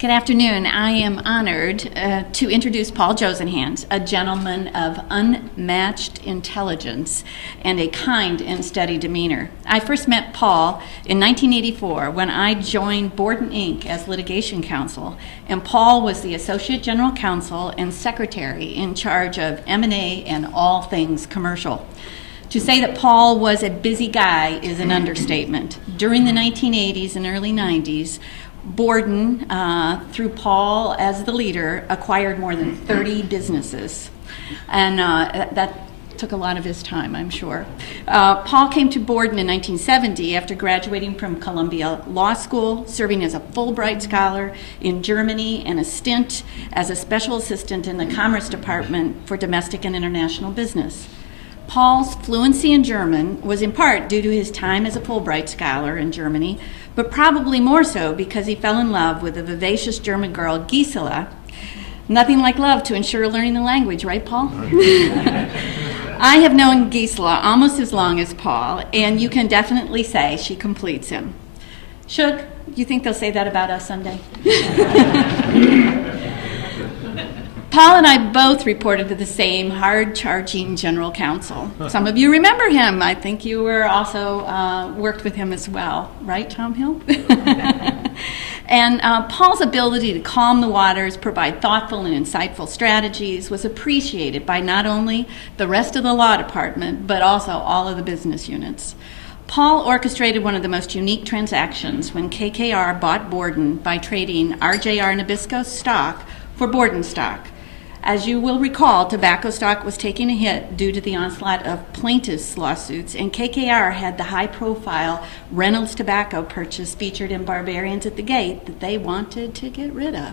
Good afternoon. I am honored to introduce Paul Josenhans, a gentleman of unmatched intelligence and a kind and steady demeanor. I first met Paul in 1984 when I joined Borden Inc. as litigation counsel, and Paul was the associate general counsel and secretary in charge of M&A and all things commercial. To say that Paul was a busy guy is an understatement. During the 1980s and early 90s, Borden, through Paul as the leader, acquired more than 30 businesses. And that took a lot of his time, I'm sure. Paul came to Borden in 1970 after graduating from Columbia Law School, serving as a Fulbright scholar in Germany, and a stint as a special assistant in the Commerce Department for domestic and international business. Paul's fluency in German was in part due to his time as a Fulbright scholar in Germany, but probably more so because he fell in love with a vivacious German girl, Gisela. Nothing like love to ensure learning the language, right, Paul? I have known Gisela almost as long as Paul, and you can definitely say she completes him. Shug, you think they'll say that about us someday? Paul and I both reported to the same hard-charging general counsel. Some of you remember him. I think you were also worked with him as well, right, Tom Hill? And Paul's ability to calm the waters, provide thoughtful and insightful strategies was appreciated by not only the rest of the law department, but also all of the business units. Paul orchestrated one of the most unique transactions when KKR bought Borden by trading RJR Nabisco stock for Borden stock. As you will recall, tobacco stock was taking a hit due to the onslaught of plaintiffs' lawsuits, and KKR had the high-profile Reynolds Tobacco purchase featured in Barbarians at the Gate that they wanted to get rid of.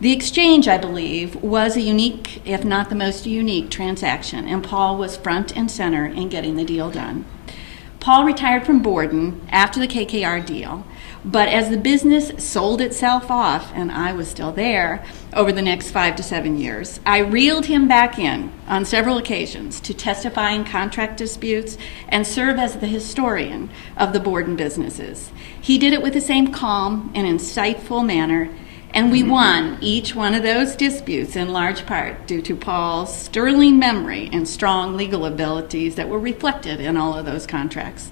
The exchange, I believe, was a unique, if not the most unique, transaction, and Paul was front and center in getting the deal done. Paul retired from Borden after the KKR deal, but as the business sold itself off, and I was still there, over the next 5 to 7 years, I reeled him back in on several occasions to testify in contract disputes and serve as the historian of the Borden businesses. He did it with the same calm and insightful manner, and we won each one of those disputes in large part due to Paul's sterling memory and strong legal abilities that were reflected in all of those contracts.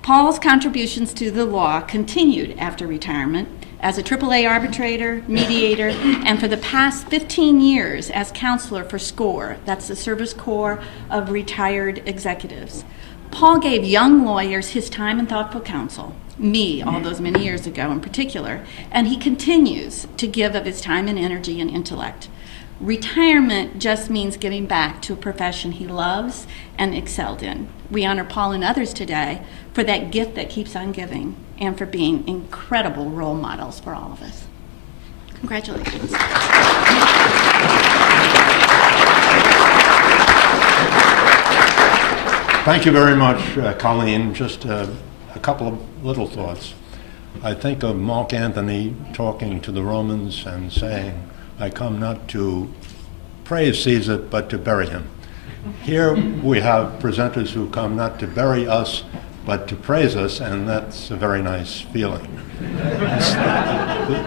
Paul's contributions to the law continued after retirement as a AAA arbitrator, mediator, and for the past 15 years as counselor for SCORE, that's the Service Corps of Retired Executives. Paul gave young lawyers his time and thoughtful counsel, me all those many years ago in particular, and he continues to give of his time and energy and intellect. Retirement just means giving back to a profession he loves and excelled in. We honor Paul and others today for that gift that keeps on giving and for being incredible role models for all of us. Congratulations. Thank you very much, Colleen. Just a couple of little thoughts. I think of Mark Antony talking to the Romans and saying, I come not to praise Caesar, but to bury him. Here we have presenters who come not to bury us, but to praise us, and that's a very nice feeling.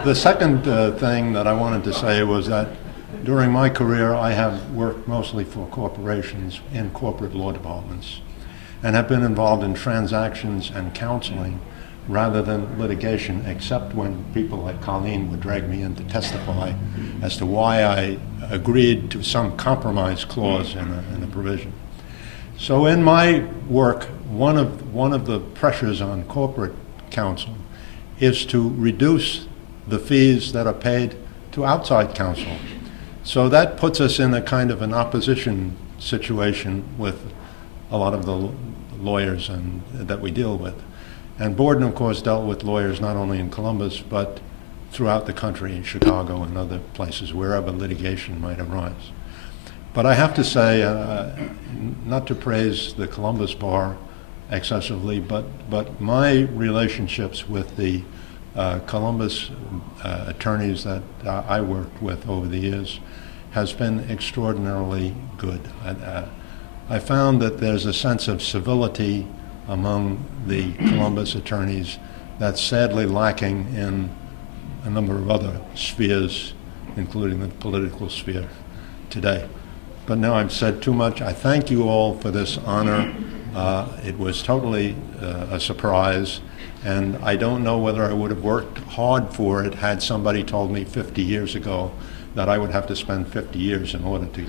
The second thing that I wanted to say was that during my career, I have worked mostly for corporations in corporate law departments and have been involved in transactions and counseling rather than litigation, except when people like Colleen would drag me in to testify as to why I agreed to some compromise clause in a provision. So in my work, one of the pressures on corporate counsel is to reduce the fees that are paid to outside counsel. So that puts us in a kind of an opposition situation with a lot of the lawyers that we deal with. And Borden, of course, dealt with lawyers not only in Columbus, but throughout the country, in Chicago and other places, wherever litigation might arise. But I have to say, not to praise the Columbus bar excessively, but my relationships with the Columbus attorneys that I worked with over the years has been extraordinarily good. I found that there's a sense of civility among the Columbus attorneys that's sadly lacking in a number of other spheres, including the political sphere today. But now I've said too much. I thank you all for this honor. It was totally a surprise, and I don't know whether I would have worked hard for it had somebody told me 50 years ago that I would have to spend 50 years in order to